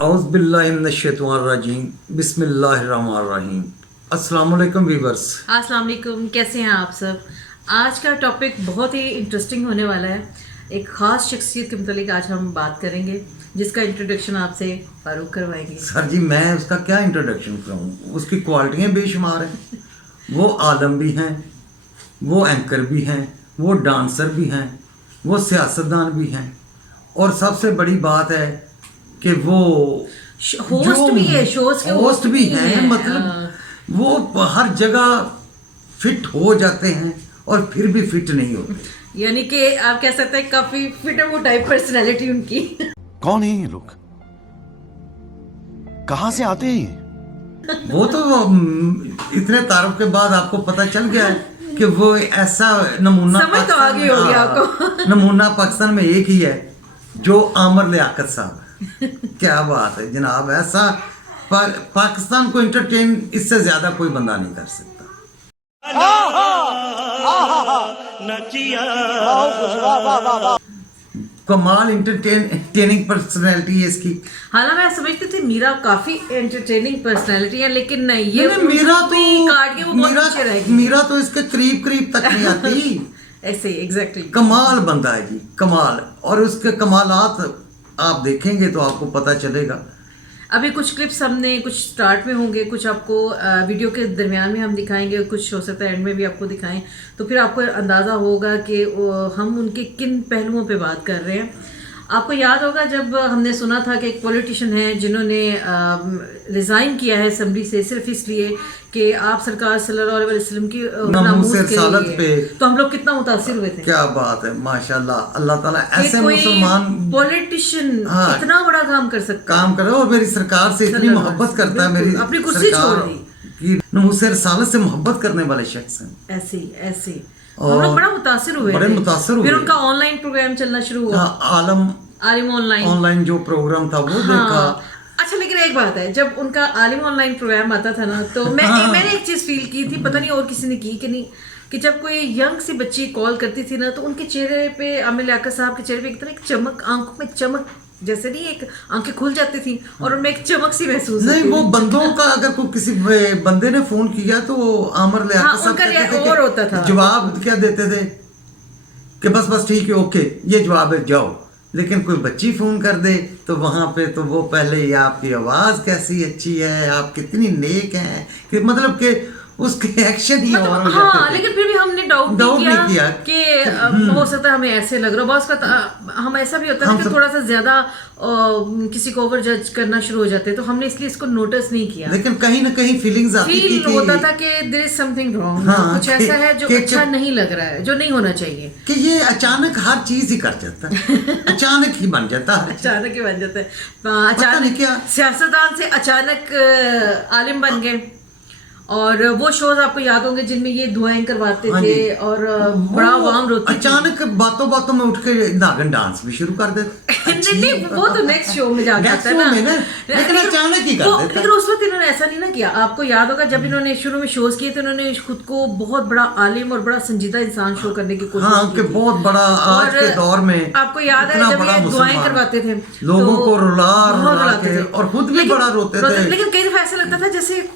औज़ बिल्लाहि मिनश्शैतानिर्रजीम बिस्मिल्लाहिर्रहमानिर्रहीम। अस्सलाम वालेकुम वीवर्स। अस्सलाम वालेकुम, कैसे हैं आप सब। आज का टॉपिक बहुत ही इंटरेस्टिंग होने वाला है। एक ख़ास शख्सियत के मुतालिक आज हम बात करेंगे, जिसका इंट्रोडक्शन आपसे फारूक करवाएंगे। सर जी, मैं उसका क्या इंट्रोडक्शन कराऊँ, उसकी क्वालिटियाँ बेशुमार हैं। वो आलम भी हैं, वो एंकर भी हैं, वो डांसर भी हैं, वो सियासतदान भी हैं, और सबसे बड़ी बात है कि वो होस्ट भी है, शोज के होस्ट भी हैं। मतलब वो हर जगह फिट हो जाते हैं और फिर भी फिट नहीं होते। यानी कि आप कह सकते हैं काफी फिट वो टाइप पर्सनैलिटी उनकी। कौन है ये लोग, कहां से आते हैं ये? वो तो इतने तारुफ के बाद आपको पता चल गया है कि वो ऐसा नमूना समझ तो आ गई होगी आपको। नमूना पाकिस्तान में एक ही है, जो आमर लियाकत साहब। क्या बात है जनाब, ऐसा पाकिस्तान को इंटरटेन इससे ज्यादा कोई बंदा नहीं कर सकता। कमाल इंटरटेनिंग पर्सनैलिटी है इसकी। हालांकि मैं समझती थी मीरा काफी एंटरटेनिंग पर्सनैलिटी है, लेकिन नहीं, ये मीरा काट के वो बहुत पीछे रहेगी। मीरा तो इसके करीब करीब तक नहीं आती। ऐसे ही एग्जैक्टली कमाल बंदा है जी, कमाल। और उसके कमालात आप देखेंगे तो आपको पता चलेगा। अभी कुछ क्लिप्स हमने कुछ स्टार्ट में होंगे, कुछ आपको वीडियो के दरमियान में हम दिखाएंगे, कुछ हो सकता है एंड में भी आपको दिखाएं, तो फिर आपको अंदाज़ा होगा कि हम उनके किन पहलुओं पे बात कर रहे हैं। आपको याद होगा जब हमने सुना था कि एक पॉलिटिशियन है जिन्होंने रिज़ाइन किया है असेंबली से सिर्फ इसलिए कि आप सरकार सल्लल्लाहु अलैहि वसल्लम की नामूस के लिए, तो हम लोग कितना मुतासिर हुए थे। क्या बात है, माशाल्लाह। अल्लाह ताला ऐसे मुसलमान पॉलिटिशियन इतना बड़ा काम कर सकता काम करे, और मेरी सरकार से इतनी मोहब्बत करता है, मेरी अपनी कुर्सी छोड़ दी, नमूस रसालत से मोहब्बत करने वाले शख्स हैं। ऐसे ऐसे हम लोग बड़ा मुतासिर हुए, बड़े मुतासिर हुए। फिर उनका ऑनलाइन प्रोग्राम चलना शुरू हुआ, आलिम ऑनलाइन जो प्रोग्राम था वो देखा। अच्छा, लेकिन एक बात है, जब उनका आलिम ऑनलाइन प्रोग्राम आता था ना, तो मैंने एक चीज फील की थी, पता नहीं और किसी ने की कि नहीं, कि जब कोई यंग सी बच्ची कॉल करती थी ना, तो उनके चेहरे पे, आमिर लियाकत साहब के चेहरे पे एक तरह एक चमक, आंखों में चमक जैसे नहीं, एक आंखें खुल जाती थी और उनमें एक चमक सी महसूस नहीं। वो बंदों का अगर कोई किसी बंदे ने फोन किया तो आमिर लियाकत साहब और होता था, जवाब क्या देते थे कि बस ठीक है, ओके, ये जवाब है, जाओ। लेकिन कोई बच्ची फोन कर दे तो वहां पे तो वो पहले ये आपकी आवाज कैसी अच्छी है, आप कितनी नेक हैं, कि मतलब कि उसके एक्शन ही और हो जाते थे। लेकिन फिर भी हमने डाउट नहीं किया कि हो सकता है हमें ऐसे लग रहा है। बस हम ऐसा भी होता है कि थोड़ा सा ज्यादा किसी को ओवर जज करना शुरू हो जाते हैं, तो हमने इसलिए इसको नोटिस नहीं किया। लेकिन कहीं ना कहीं फीलिंग्स आती थी कि होता था कि देयर इज समथिंग रॉन्ग, कुछ ऐसा है जो अच्छा नहीं लग रहा है, जो नहीं होना चाहिए, कि ये अचानक हर चीज ही कर जाता है। अचानक ही बन जाता है, अचानक ही बन जाता है। अचानक सियासतदान से अचानक आलिम बन गए। और वो शोज आपको याद होंगे जिनमें ये दुआएं करवाते थे और बड़ा वाम रोती, अचानक बातों बातों में उठ के नागन डांस भी शुरू कर देते। नहीं, वो तो नेक्स्ट शो में जाके आता है ना, लेकिन अचानक ही कर देते। लेकिन उस वक्त इन्होंने ऐसा नहीं ना किया। आपको याद होगा जब इन्होंने शुरू में शोज किए थे, इन्होंने खुद को बहुत बड़ा आलिम और बड़ा संजीदा इंसान शो करने की कोशिश की, बहुत बड़ा आज के दौर में। आपको याद है जब ये दुआएं करवाते थे, लोगों को रुला के, और खुद भी बड़ा रोते थे। लेकिन कई दफा ऐसा लगता था जैसे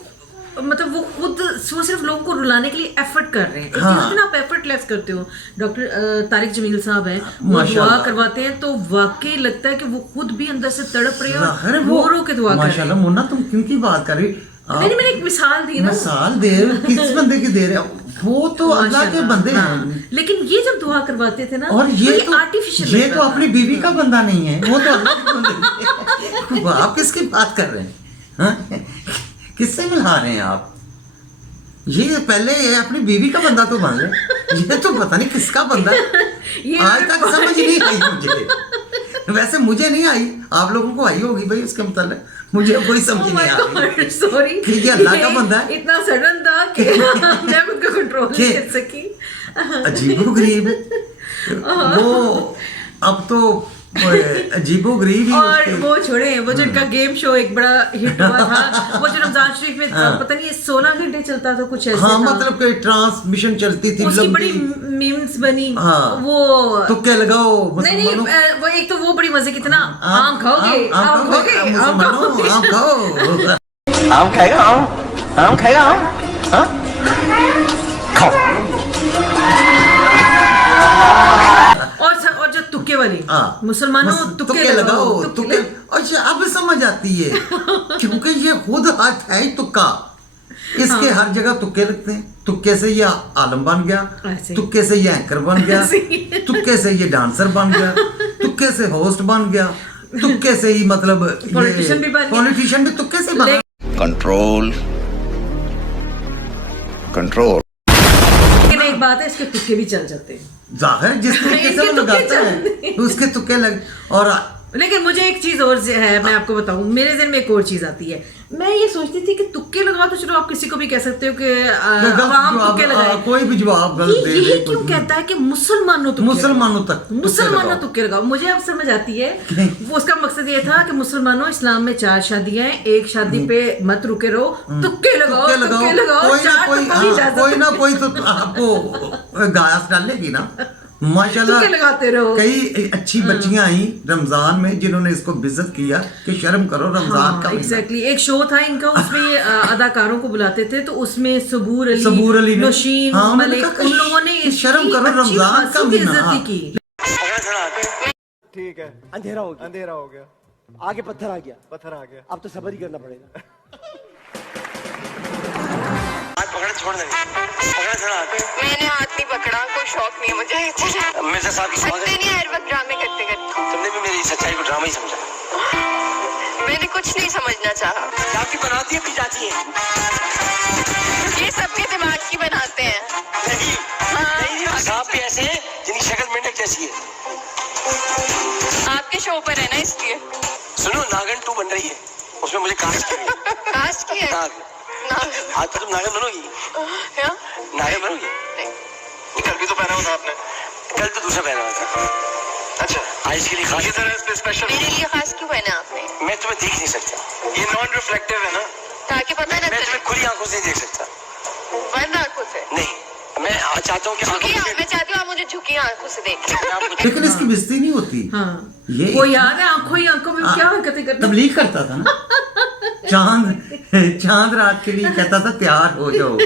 मतलब वो सिर्फ लोगों को रुलाने के लिए एफर्ट कर रहे हैं। आप एफर्ट लेस करते हो। डॉक्टर तारिक जमील साहब हैं, वो दुआ करवाते हैं तो वाकई लगता है कि वो खुद भी अंदर से तड़प रहे हैं और रो के दुआ कर रहे हैं। माशाल्लाह मुन्ना, तुम क्यों की बात कर रही? नहीं, मैंने एक मिसाल दी ना। मिसाल दे किस बंदे की दे रहे हो? वो तो अल्लाह के बंदे हैं। लेकिन ये जब दुआ करवाते थे ना, और ये तो आर्टिफिशियल, ये तो अपनी बीवी का बंदा नहीं है, वो तो अल्लाह के बंदे हैं। आप किसकी बात कर रहे हैं? किससे मिला रहे हैं आप? ये पहले ये अपनी बीवी का बंदा तो बन रहे, ये तो पता नहीं किसका बंदा। आज तक समझ नहीं आई मुझे। वैसे मुझे नहीं आई, आप लोगों को आई होगी भाई, उसके मतलब मुझे कोई समझ नहीं आ रही। सॉरी, ये अल्लाह का बंदा है। इतना सडन था कि मैं उनको कंट्रोल नहीं कर सकी। अजीबोगरीब। वो अब तो अजीबो गरीब ही और उसके- वो छोड़े, वो जो इनका गेम शो एक बड़ा हिट हुआ था, वो जो रमजान शरीफ में पता नहीं 16 घंटे चलता था कुछ ऐसे हाँ था। मतलब कि ट्रांसमिशन चलती थी उसकी बड़ी लंबी। मीम्स बनी। हाँ। वो तुक्के लगाओ नहीं मुसलमानों, वो एक तो वो बड़ी मजे की थी ना, आम खाओगे आम खाओगे आम खाओगे। आम खाओ। आम खाएगा आम खाएगा आम हाँ? खाओ और जो तुक्के वाली, हाँ। मुसलमानों बस तुक्के लगाओ तुक्के। अच्छा अब समझ आती है क्योंकि ये खुद हाथ है ही तुक्का, इसके हर जगह तुक्के लगते हैं। तुक्के से ये आलम बन गया, ऐसे। तुक्के से ये एंकर बन गया, ऐसे। तुक्के से ये डांसर बन गया, तुक्के से होस्ट बन गया, तुक्के से ही मतलब Politician भी बन गया। पॉलिटिशियन भी तुक्के से बना। Control control. लेकिन एक बात है, इसके तुक्के भी चल जाते हैं। जाहिर जिस तरीके से इनके वो तुक्के लगाता है चलते हैं। उसके तुक्के लग। और लेकिन मुझे एक चीज और है, मैं आपको बताऊं, मेरे ज़हन में एक और चीज आती है। मैं ये सोचती थी कि तुक्के लगाओ तो चलो आप किसी को भी कह सकते हो कि गलत अवाम जवाब, तुक्के लगाए, कोई भी जवाब गलत दे यही दे क्यों कुछ कहता है कि मुसलमानों तुक्के मुसलमानों लगाओ? तक तुक्के मुसलमानों लगाओ। तुक्के लगाओ। मुझे अब समझ आती है वो उसका मकसद ये था कि मुसलमानों इस्लाम में 4 शादियां हैं, एक शादी पे मत रुके रहो, तुक्के लगाओ तुक्के लगाओ, कोई ना 4 कोई तुक्कों की इजाजत कोई ना कोई तो आपको गायस डालेगी ना। माशाल्लाह तुक्के लगाते रहो। कई अच्छी बच्चियां आई रमजान में जिन्होंने इसको बिज़्ज़त किया कि शर्म करो रमजान का महीना। एग्जैक्टली। एक शो था इनका, उसमें ये अदाकारों को बुलाते थे, तो उसमें सबूर सबूर अली अली, ने- नौशीन हाँ, उन्होंने मलिक, कहा कि उन लोगों ने कि शर्म करो, इसकी अच्छी रमजान का खासी महीना, बेइज्जती हाँ। की। ठीक है, अंधेरा हो गया, अंधेरा हो गया, आगे पत्थर आ गया, पत्थर आ गया। अब तो सब्र ही करना पड़ेगा। हाथ पकड़े छोड़ देंगे पकड़े थोड़ा हाथ मैंने हाथ नहीं पकड़ा, कोई शौक नहीं है मुझे। मिर्जा साहब की हंसते नहीं हर वक्त ड्रामे करते करते। तुमने भी मेरी सच्चाई को ड्रामा ही समझा। मैंने कुछ नहीं समझना चाहा। आपकी बनाती है अपनी चाची है ये सबके दिमाग की बनाते हैं। नहीं नहीं साहब भी ऐसे हैं जिनकी शक्ल मेंढक जैसी है। आपके शो पर है ना, इसलिए। सुनो नागन 2 बन रही है, उसमें मुझे कास्ट की है। कास्ट की है। नाग नाग। आज तो तुम नागन बनोगी, क्या? नागन बनोगी। नहीं। ये कल भी तो पहना हुआ था आपने, कल तो दूसरा पहना हुआ था। अच्छा आज के लिए खास तरह स्पेशल मेरे लिए खास क्यों पहना आपने? मैं तुम्हें देख नहीं सकता, ये नॉन रिफ्लेक्टिव है ना, ताकि पता न मैं चले। तुम्हें खुली आंखों से नहीं देख सकता। बंद आंखों से। नहीं मैं चाहता हूँ कि झुकी आंखों मैं चाहती हूँ आप मुझे झुकी आंखों से देखें। लेकिन इसकी बेइज्जती नहीं होती। हाँ, ये वो याद है आंखों ही आंखों में वो क्या हरकतें करता तबलीग करता था ना। चांद रात के लिए कहता था तैयार हो जाओ,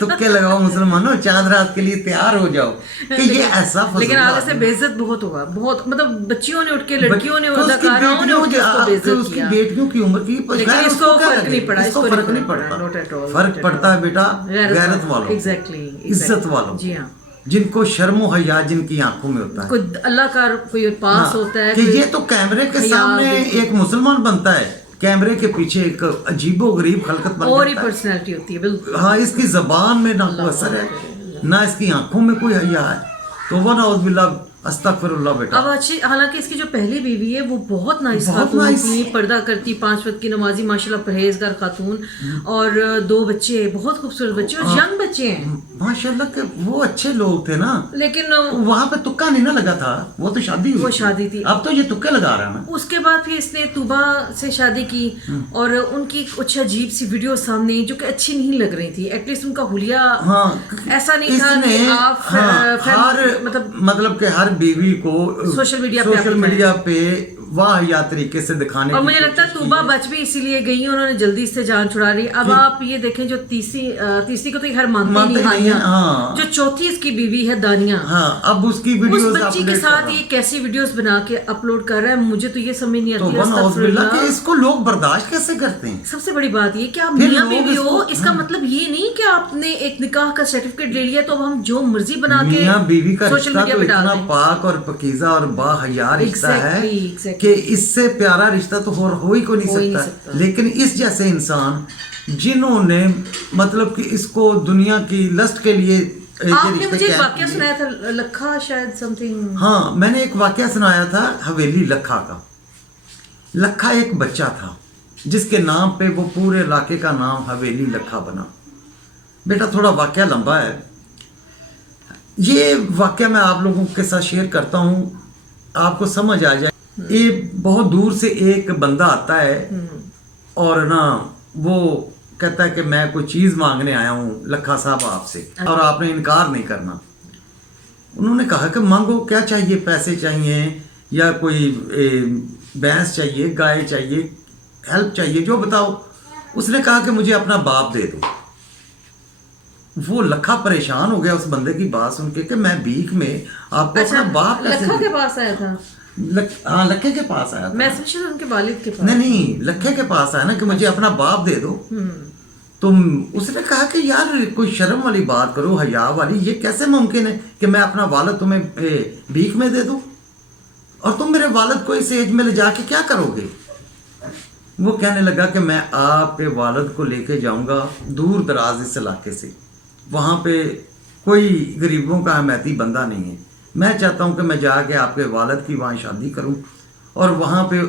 तुक्के लगाओ मुसलमानों, चांद रात के लिए तैयार हो जाओ। कि ये ऐसा फजूल लेकिन आगे से आदमी- बेइज्जत बहुत हुआ, बहुत मतलब बच्चियों ने उठ के, लड़कियों ने, तो उसकी अदाकाराओं ने उठ के उसको बेइज्जत उसकी किया। बेटियों की उम्र की लेकिन खैर, इसको क्या फर्क लगे? नहीं पड़ा, इसको इसको फर्क नहीं not at पड़ता। all, फर्क not at पड़ता है all। बेटा गैरत वालों, एग्जैक्टली, इज्जत वालों, जी हाँ। जिनको शर्म व हया जिनकी आंखों में होता है। कोई अल्लाह का कोई पास हाँ, होता है कि कोई- ये तो कैमरे के हया, सामने बिल्कुल। एक मुसलमान बनता है, कैमरे के पीछे एक अजीबो गरीब खलकत बन और ही जाता है। पर्सनैलिटी होती है, बिल्कुल। हाँ इसकी जबान में ना कोई असर है, ना इसकी आंखों में कोई हया है। तो वो नाउज़ुबिल्लाह अस्तगफिरुल्लाह बेटा। अब अच्छी, हालांकि इसकी जो पहली बीवी है वो बहुत नाइस बहुत खातून नाइस। थी, पर्दा करती, 5 वक्त की नमाजी, माशाल्लाह परहेजगार खातून, और 2 बच्चे, बहुत खूबसूरत बच्चे, और यंग बच्चे हैं। माशाल्लाह के वो अच्छे लोग थे ना। लेकिन वहां पे तुक्का नहीं ना लगा था, वो तो शादी हुई वो शादी थी। अब तो ये तुक्के लगा रहा है ना। उसके बाद फिर इसने तूबा से शादी की, और उनकी कुछ अजीब सी वीडियो सामने जो कि अच्छी नहीं लग रही थी। एटलीस्ट उनका हुलिया हाँ ऐसा नहीं था कि इसने आप हर मतलब कि हर बीवी को सोशल मीडिया पे सोशल मीडिया पे वाहिया तरीके से दिखाने और की मुझे लगता है कोशिश तूबा की है। बच भी इसीलिए गई, उन्होंने जल्दी से जान छुड़ा ली। अब आप ये देखें, जो तीसरी को तो हर मानते मानते नहीं, नहीं हैं, हानिया, हाँ। जो चौथी इसकी बीवी है दानिया, हाँ अब उसकी उस वीडियोस बच्ची के अपडेट कर साथ रहा ये हूं। कैसी वीडियोस बना के अपलोड कर रहा है, मुझे तो ये समझ नहीं तो आती। वन औज़ुबिल्लाह कि अस्तगफिरुल्लाह। इसको लोग बर्दाश्त कैसे करते हैं। सबसे बड़ी बात ये कि आप फिर मियां लोग बीवी हो, इसको- इसका मतलब ये नहीं कि आपने एक निकाह का सर्टिफिकेट ले लिया तो अब हम जो मर्जी बना के मियां बीवी का सोशल रिश्ता मीडिया तो पे डाल इतना दें। पाक और पकीज़ा और बाहया रिश्ता है Exactly, exactly. कि इससे प्यारा रिश्ता तो हो ही को नहीं हो ही नहीं सकता। सकता। लेकिन इस जैसे इंसान जिन्होंने मतलब कि इसको दुनिया की लस्ट के लिए ये आपने रिश्ते मुझे एक कैद वाक्य किए। सुनाया था, लखा शायद समथिंग। हाँ मैंने एक वाक्य सुनाया था हवेली लखा का। लखा एक बच्चा था जिसके नाम पे वो पूरे इलाके का नाम हवेली लखा बना। बेटा थोड़ा वाक्य लंबा है, ये वाक्य मैं आप लोगों के साथ शेयर करता हूँ, आपको समझ आ जाए। ये बहुत दूर से एक बंदा आता है और ना वो कहता है कि मैं कोई चीज़ मांगने आया हूँ लखा साहब आपसे, और आपने इनकार नहीं करना। उन्होंने कहा कि मांगो, क्या चाहिए, पैसे चाहिए या कोई भैंस चाहिए, गाय चाहिए, हेल्प चाहिए, जो बताओ। उसने कहा कि मुझे अपना बाप दे दो। वो लखा परेशान हो गया उस बंदे की बात सुन के कि मैं भीख में आपको अपना बाप कैसे लखा के दूं? पास आया था? हाँ, लखे के पास आया था। मैं सोचा उनके वालिद के पास। नहीं, लखे के पास आया ना कि मुझे अपना बाप दे दो। तो उसने कहा कि यार कोई शर्म वाली बात करो, हया वाली, ये कैसे मुमकिन है कि मैं अपना वालिद तुम्हें भीख में दे दूं, और तुम मेरे वालिद को इस एज में ले जाके क्या करोगे। वो कहने लगा कि मैं आपके वालिद को लेके जाऊंगा दूर दराज इस इलाके से, वहाँ पे कोई गरीबों का हमायती बंदा नहीं है। मैं चाहता हूँ कि मैं जाके आपके वालिद की वहाँ शादी करूँ और वहाँ पे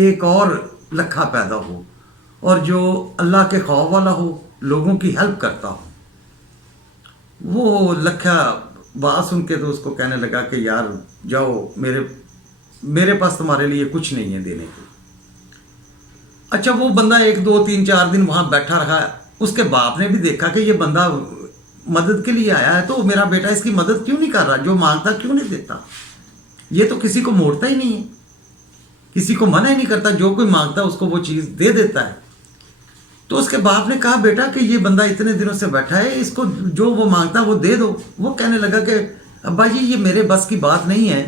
एक और लखा पैदा हो, और जो अल्लाह के खौफ वाला हो, लोगों की हेल्प करता हो। वो लखा बात सुन के तो उसको कहने लगा कि यार जाओ, मेरे पास तुम्हारे लिए कुछ नहीं है देने को। अच्छा, वो बंदा 1 2 3 4 दिन वहाँ बैठा रहा। उसके बाप ने भी देखा कि ये बंदा मदद के लिए आया है, तो मेरा बेटा इसकी मदद क्यों नहीं कर रहा, जो मांगता क्यों नहीं देता, ये तो किसी को मोड़ता ही नहीं है, किसी को मना ही नहीं करता, जो कोई मांगता उसको वो चीज़ दे देता है। तो उसके बाप ने कहा बेटा कि ये बंदा इतने दिनों से बैठा है, इसको जो वो मांगता वो दे दो। वो कहने लगा कि अब्बा जी ये मेरे बस की बात नहीं है,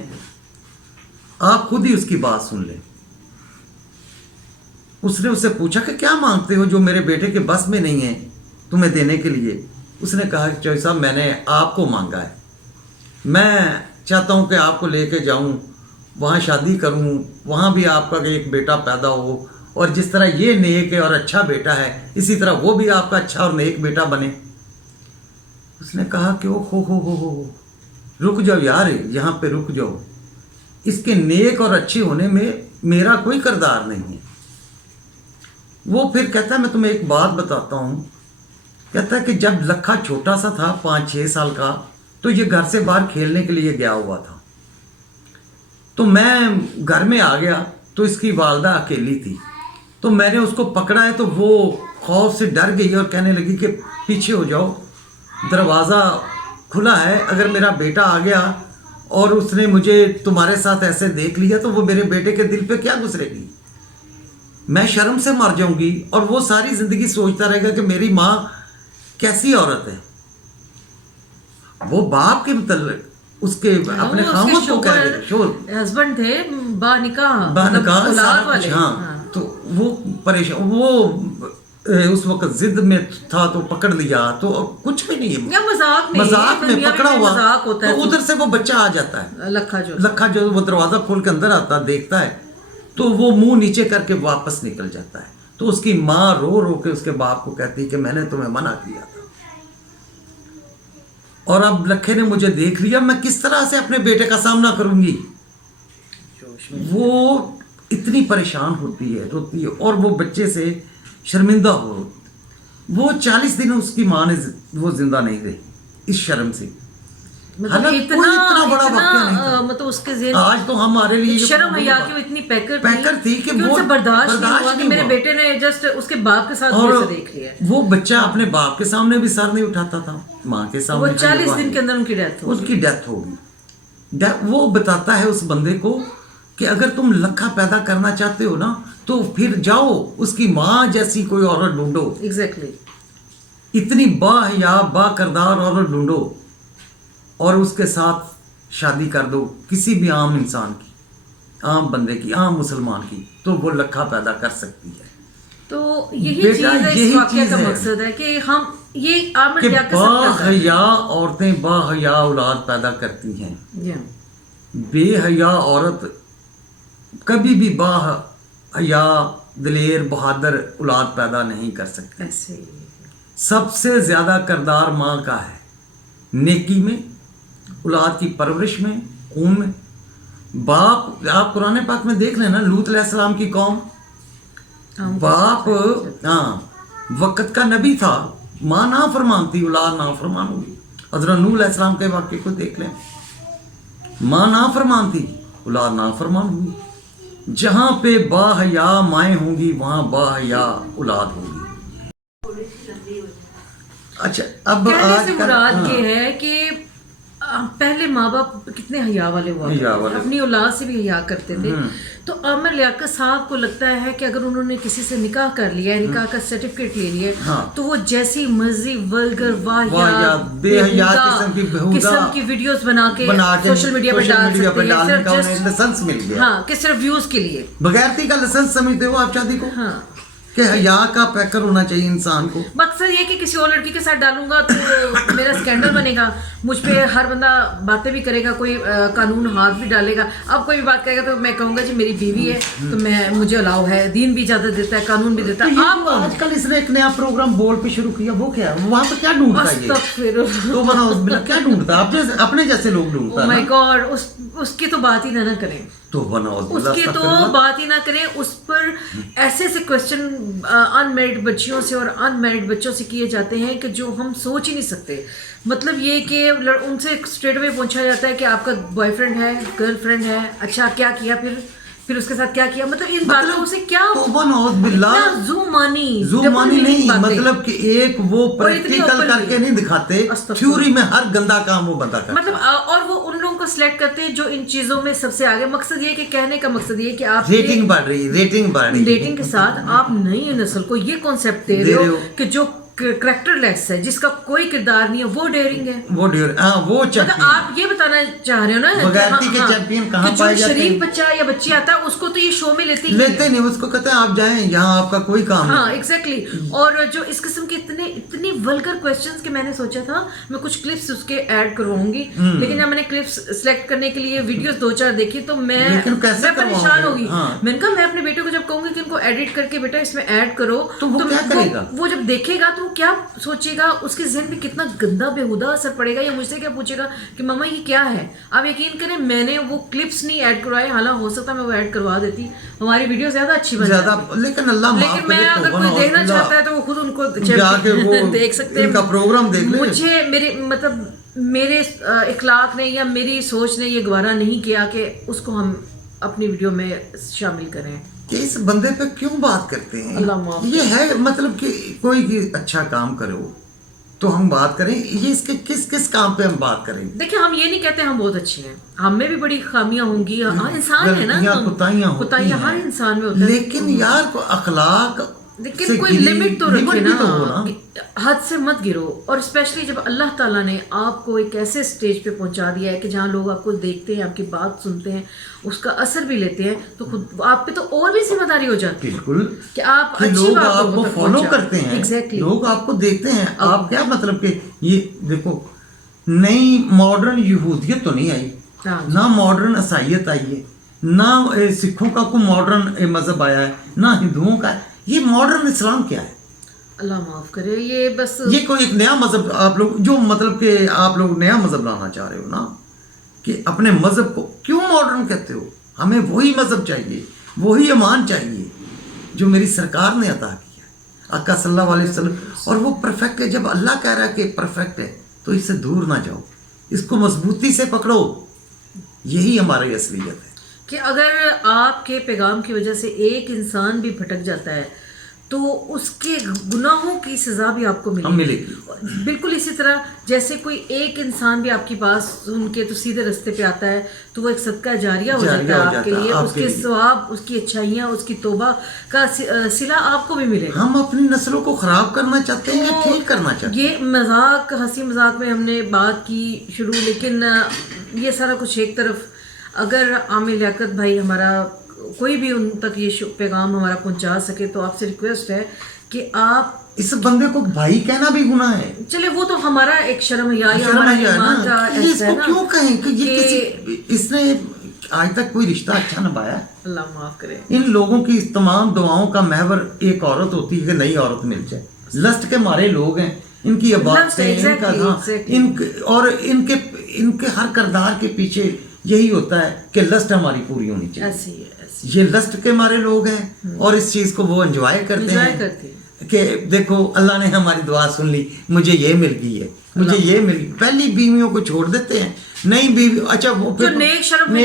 आप खुद ही उसकी बात सुन लें। उसने उससे पूछा कि क्या मांगते हो जो मेरे बेटे के बस में नहीं है तुम्हें देने के लिए। उसने कहा कि चौधरी साहब मैंने आपको मांगा है, मैं चाहता हूँ कि आपको लेके जाऊँ, वहाँ शादी करूँ, वहाँ भी आपका एक बेटा पैदा हो, और जिस तरह ये नेक है और अच्छा बेटा है इसी तरह वो भी आपका अच्छा और नेक बेटा बने। उसने कहा कि ओ हो रुक जाओ यार, यहाँ पे रुक जाओ, इसके नेक और अच्छे होने में मेरा कोई किरदार नहीं है। वो फिर कहता है मैं तुम्हें एक बात बताता हूँ। कहता है कि जब लखा छोटा सा था 5-6 साल का, तो ये घर से बाहर खेलने के लिए गया हुआ था। तो मैं घर में आ गया तो इसकी वालदा अकेली थी, तो मैंने उसको पकड़ा है, तो वो खौफ से डर गई और कहने लगी कि पीछे हो जाओ, दरवाज़ा खुला है, अगर मेरा बेटा आ गया और उसने मुझे तुम्हारे साथ ऐसे देख लिया तो वो मेरे बेटे के दिल पे क्या गुजरेगी, मैं शर्म से मर जाऊंगी, और वो सारी ज़िंदगी सोचता रहेगा कि मेरी माँ कैसी औरत है। वो बाप के मतलब उसके अपने खामोश को कह रहे शोर हस्बैंड थे बानिकाह बानिकाह औलाद सारा वाले। कुछ, हाँ। तो वो परेशान, वो उस वक्त जिद में था तो पकड़ लिया, तो कुछ भी नहीं है, या मजाक में पकड़ा हुआ, मजाक होता है। तो उधर से वो बच्चा आ जाता है, लखा जो वो दरवाज़ा खोल के अंदर आता देखता है, तो वो मुंह नीचे करके वापस निकल जाता है। तो उसकी माँ रो रो के उसके बाप को कहती है कि मैंने तुम्हें मना किया था, और अब लखे ने मुझे देख लिया, मैं किस तरह से अपने बेटे का सामना करूंगी। वो इतनी परेशान होती है, रोती है, और वो बच्चे से शर्मिंदा हो। वो 40 दिन उसकी माँ ने वो जिंदा नहीं रही इस शर्म से। मतलब इतना बड़ा वाक्या नहीं था। मतलब उसके ज़हन आज तो हमारे लिए शर्म हया कि वो इतनी पैकर थी कि वो उनसे बर्दाश्त नहीं हुआ कि नहीं मेरे हुआ। बेटे ने जस्ट उसके बाप के साथ और कैसे देख लिया। वो बच्चा अपने बाप के सामने भी सर नहीं उठाता था, माँ के सामने। वो 40 दिन के अंदर उनकी डेथ हो उसकी डेथ होगी। वो बताता है उस बंदे को कि अगर तुम लखा पैदा करना चाहते हो ना, तो फिर जाओ उसकी माँ जैसी कोई औरत ढूंढो। एग्जैक्टली। इतनी बाहया बाकरदार औरत ढूंढो और उसके साथ शादी कर दो, किसी भी आम इंसान की, आम बंदे की, आम मुसलमान की, तो वो लखा पैदा कर सकती है। तो यही चीज़ है, इस वाक़या का मकसद है कि हम ये आमिर क्या कर सकते हैं। बाहया औरतें बाहया औलाद पैदा करती हैं। बेहया औरत कभी भी बाहया दिलेर बहादुर औलाद पैदा नहीं कर सकती। ऐसे सबसे ज़्यादा किरदार माँ का है, नेकी में, औलाद की परवरिश में, खून में। बाप, आप कुरान पाक में देख लेना, लूत अलैहिस्सलाम की कौम, बाप वक़्त का नबी था, माँ नाफरमान थी, औलाद नाफरमान हुई। हज़रत नूह अलैहिस्सलाम के वाक़े को देख लें, माँ नाफरमान थी, औलाद नाफरमान हुई। جہاں پہ باحیا مائیں ہوں گی وہاں باحیا اولاد ہوگی. اچھا اب کہنے آج سے کل مراد یہ ہے کہ پہلے ماں باپ کتنے حیا والے ہوا حیا کرتے والے. تھے، اپنی اولاد سے بھی حیا کرتے تھے. تو عامر لیاقت صاحب کو لگتا ہے کہ اگر انہوں نے کسی سے نکاح کر لیا ہے، نکاح کا سرٹیفکیٹ لے لیا ہے، تو وہ جیسی مرضی ولگر واہیات بے حیا قسم کی ویڈیوز بنا کے سوشل میڈیا پہ ڈال سکتے ہیں، لائسنس مل گیا. ہاں کہ صرف ویوز کے لیے. بغیرتی کا لائسنس سمجھتے ہو آپ شادی کو؟ ہاں کہ حیا کا پیکر ہونا چاہیے انسان کو. مقصد یہ کہ کسی اور لڑکی کے ساتھ ڈالوں گا تو میرا اسکینڈل بنے گا، مجھ پہ ہر بندہ باتیں بھی کرے گا، کوئی قانون ہاتھ بھی ڈالے گا. اب کوئی بات کہے گا تو میں کہوں گا جی میری بیوی ہے تو مجھے الاؤ ہے، دین بھی اجازت دیتا ہے، قانون بھی دیتا ہے. آپ آج کل اس نے ایک نیا پروگرام بول پہ شروع کیا، وہ کیا ہے؟ وہاں پہ کیا ڈھونڈتا ہے یہ؟ تو بنا اس بلا کیا ڈھونڈتا ہے؟ اپنے جیسے لوگ ڈھونڈتا ہے. مائی گاڈ، اس کی تو بات ہی نہ کریں، تو بنا اس کی تو بات ہی نہ کریں. اس پر ایسے ایسے کوشچن ان میرڈ بچیوں سے اور ان میرڈ بچوں سے کیے جاتے ہیں کہ جو ہم سوچ ہی نہیں سکتے. مطلب یہ کہ ان سے اسٹریٹ وے پوچھا جاتا ہے کہ آپ کا بوائے فرینڈ ہے، گرل فرینڈ ہے، اچھا کیا کیا، پھر اس کے ساتھ کیا کیا. مطلب ان باتوں سے کیا زومانی نہیں، مطلب کہ ایک وہ پریکٹیکل کر کے نہیں دکھاتے، تھیوری میں ہر گندا کام وہ بندہ کرتا. مطلب اور وہ ان لوگوں کو سلیکٹ کرتے ہیں جو ان چیزوں میں سب سے آگے. مقصد یہ کہ کہنے کا مقصد یہ کہ آپ ریٹنگ بڑھ رہی ڈیٹنگ کے ساتھ آپ نئی نسل کو یہ کانسیپٹ دے رہے ہو کہ جو کریکٹر لیس ہے، جس کا کوئی کردار نہیں ہے، وہ ڈیئرنگ ہے. وہ مطلب آپ یہ بتانا چاہ رہے ہو نا بغیرتی کے چیمپئن کہاں پائے جاتے ہیں؟ شریف بچہ یا بچی آتا ہے اس کو تو یہ شو میں لیتے نہیں، اس کو کہتے ہیں آپ جائیں، یہاں آپ کا کوئی کام نہیں. ہاں ایگزیکٹلی. اور جو اس قسم کے اتنی ولگر کوسچنز کہ میں نے سوچا تھا میں کچھ کلپس اس کے ایڈ کرواؤں گی، لیکن جب میں نے کلپس سلیکٹ کرنے کے لیے ویڈیوز 2-4 دیکھی تو میں پریشان ہوگی. میں نے کہا میں اپنے بیٹے کو جب کہوں گی کہ ان کو ایڈٹ کر کے بیٹا اس میں ایڈ کرو تو وہ کیا کرے گا؟ وہ جب دیکھے گا تو کیا سوچے گا، اس کے ذہن پہ کتنا گندا بےہودہ اثر پڑے گا. یا مجھ سے کیا پوچھے گا کہ ماما یہ کیا ہے. آپ یقین کریں میں نے وہ کلپس نہیں ایڈ کروائے، حالانکہ ہو سکتا میں وہ ایڈ کروا دیتی، ہماری ویڈیو زیادہ اچھی بن جاتی. لیکن اللہ لیکن میں اگر کوئی دیکھنا چاہتا ہے تو وہ خود ان کو دیکھ سکتے ہیں. ان کا پروگرام دیکھ لیں. مجھے میرے اخلاق نے یا میری سوچ نے یہ گوارا نہیں کیا کہ اس کو ہم اپنی ویڈیو میں شامل کریں. کہ اس بندے پہ کیوں بات کرتے ہیں؟ اللہ معاف. یہ ہے مطلب کہ کوئی اچھا کام کرو تو ہم بات کریں، یہ اس کے کس کام پہ ہم بات کریں؟ دیکھیں ہم یہ نہیں کہتے ہم بہت اچھے ہیں، ہم میں بھی بڑی خامیاں ہوں گی، انسان ہے نا، کوتاہیاں ہر انسان میں ہوتا ہے. لیکن یار کو اخلاق لیکن کوئی لمٹ تو رکھے نا، حد سے مت گرو. اور اسپیشلی جب اللہ تعالیٰ نے آپ کو ایک ایسے سٹیج پہ پہنچا دیا ہے کہ جہاں لوگ آپ کو دیکھتے ہیں، آپ کی بات سنتے ہیں، اس کا اثر بھی لیتے ہیں، تو خود آپ پہ تو اور بھی ذمہ داری ہو جاتی ہے. بالکل کہ آپ لوگ آپ کو فالو کرتے ہیں، ایگزیکٹلی لوگ آپ کو دیکھتے ہیں. آپ کیا مطلب کہ یہ دیکھو نئی ماڈرن یہودیت تو نہیں آئی، نہ ماڈرن عیسائیت آئی ہے، نہ سکھوں کا کوئی ماڈرن مذہب آیا ہے، نہ ہندوؤں کا. یہ ماڈرن اسلام کیا ہے؟ اللہ معاف کرے. یہ بس یہ کوئی ایک نیا مذہب آپ لوگ جو مطلب کہ آپ لوگ نیا مذہب لانا چاہ رہے ہو نا، کہ اپنے مذہب کو کیوں ماڈرن کہتے ہو؟ ہمیں وہی مذہب چاہیے، وہی ایمان چاہیے جو میری سرکار نے عطا کیا، آقا صلی اللہ علیہ وسلم. اور وہ پرفیکٹ ہے. جب اللہ کہہ رہا ہے کہ پرفیکٹ ہے تو اس سے دور نہ جاؤ، اس کو مضبوطی سے پکڑو. یہی ہماری اصلیت ہے کہ اگر آپ کے پیغام کی وجہ سے ایک انسان بھی بھٹک جاتا ہے تو اس کے گناہوں کی سزا بھی آپ کو ملے گی. بالکل اسی طرح جیسے کوئی ایک انسان بھی آپ کے پاس سن کے تو سیدھے رستے پہ آتا ہے تو وہ ایک صدقہ جاریہ ہو جاتا ہے آپ کے لیے. اس کے ثواب، اس کی اچھائیاں، اس کی توبہ کا صلہ آپ کو بھی ملے گا. ہم اپنی نسلوں کو خراب کرنا چاہتے ہیں یا ٹھیک کرنا چاہتے ہیں؟ یہ مذاق، ہنسی مذاق میں ہم نے بات کی شروع، لیکن یہ سارا کچھ ایک طرف. اگر عامر لیاقت بھائی ہمارا کوئی بھی ان تک یہ پیغام ہمارا پہنچا سکے تو آپ سے ریکویسٹ ہے کہ آپ اس بندے کو بھائی کہنا بھی گناہ ہے. چلے وہ تو ہمارا ایک شرم حیا یا ہمارا ایمان کا اس کو کیوں کہیں کہ یہ کسی اس نے آج تک کوئی رشتہ اچھا نبھایا؟ اللہ معاف کرے. ان لوگوں کی تمام دعاؤں کا محور ایک عورت ہوتی ہے کہ نئی عورت مل جائے. لسٹ کے مارے لوگ ہیں، ان کی عبادتیں اور ان کے ہر کردار کے پیچھے یہی ہوتا ہے کہ لسٹ ہماری پوری ہونی چاہیے. یہ لسٹ کے مارے لوگ ہیں اور اس چیز کو وہ انجوائے کرتے ہیں کہ دیکھو اللہ نے ہماری دعا سن لی، مجھے یہ مل گئی ہے، مجھے یہ مل گئی. پہلی بیویوں کو چھوڑ دیتے ہیں، نئی بیوی اچھا وہ نیک شرم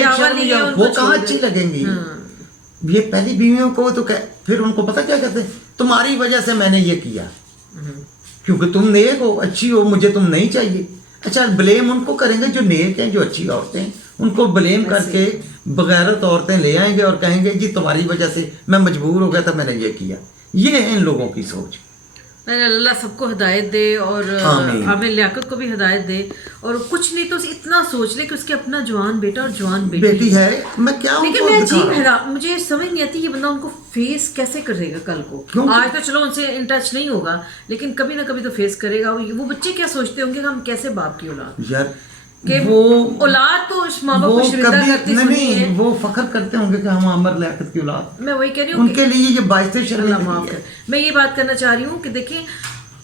وہ کہاں اچھی لگیں گی؟ ये पहली बीवियों को तो फिर उनको पता क्या कहते हैं, तुम्हारी वजह से मैंने ये किया, क्योंकि तुम नेक हो, अच्छी हो, मुझे तुम नहीं चाहिए। अच्छा, ब्लेम उनको करेंगे जो नेक हैं, जो अच्छी औरतें हैं, उनको ब्लेम करके बगैरत औरतें ले आएंगे और कहेंगे जी तुम्हारी वजह से मैं मजबूर हो गया था, मैंने ये किया। ये है इन लोगों की सोच। अल्लाह सबको हिदायत दे और आमीन। हमें लियाकत को भी हिदायत दे, और कुछ नहीं तो इतना सोच ले कि उसके अपना जवान बेटा और जवान बेटी है, मैं क्या लेकिन उनको मैं दिखा अजीब रहा हूँ? है, मुझे समझ नहीं आती ये बंदा उनको फेस कैसे करेगा कल को। क्यों? आज तो चलो उनसे इन टच नहीं होगा, लेकिन कभी ना कभी तो फेस करेगा। वो बच्चे क्या सोचते होंगे, हम कैसे बाप की औलाद, यार कि वो औलाद तो इस माँ बाप वो को शर्मिंदा करती कभी सुनी है। नहीं, वो फख्र करते होंगे कि हम अमर लियाकत की औलाद। मैं वही कह रही हूँ उनके लिए ये बाइस अल्लाह शर्मिंदगी माफ है। करे। मैं ये बात करना चाह रही हूँ कि देखिए,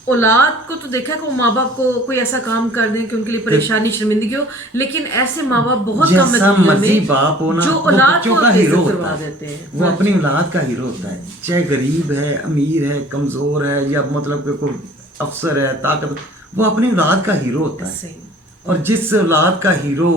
औलाद को तो देखा कि वो माँ बाप को कोई ऐसा काम कर दें कि उनके लिए परेशानी शर्मिंदगी हो, लेकिन ऐसे माँ बाप बहुत कम है जैसा दुनिया मर्जी में बाप हो ना, जो वो औलाद बच्चों को का हीरो बेइज्जत होता करवा है। देते हैं। वो अपनी औलाद का हीरो होता है, चाहे गरीब है, अमीर है, कमजोर है, या मतलब कि कोई अफसर है, ताकत, वो अपनी औलाद का हीरो होता है। सही। और जिस औलाद का हीरो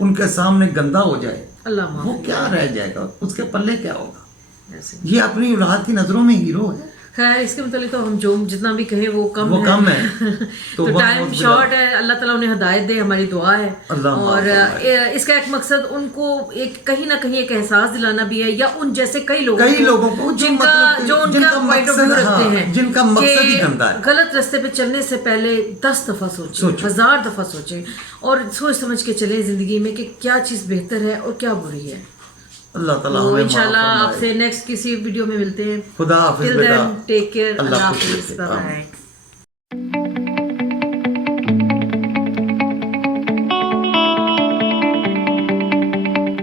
उनके सामने गंदा हो जाए, अल्लाह माफ वो क्या रह जाएगा, उसके पल्ले क्या होगा? ऐसे। ये अपनी औलाद की नजरों में हीरो है। खैर, इसके मतलब तो हम जो जितना भी कहें वो कम वो है। कम है। तो तो टाइम शॉर्ट है, अल्लाह ताला उन्हें हिदायत दे, हमारी दुआ है। अल्लाह माफ और फरमाए। इसका एक मकसद उनको एक कहीं ना कहीं एक एहसास दिलाना भी है, या उन जैसे कई लोगों को जो जिनका मतलब जो उनका जिनका पॉइंट ऑफ मकसद, व्यू रखते हाँ, हैं, जिनका मकसद ही कि गंदा है। गलत रास्ते पे चलने से पहले 10 दफा सोचें, 1000 दफा सोचें, और सोच समझ के चले जिंदगी में कि क्या चीज़ बेहतर है और क्या बुरी है। अल्लाह ताला तो हमें माफ इंशाल्लाह फरमाए। आपसे नेक्स्ट किसी वीडियो में मिलते हैं। खुदा हाफिज Till बेटा। then, take care. अल्लाह Allah खुश Hafiz. रखे। Bye आमीन। bye.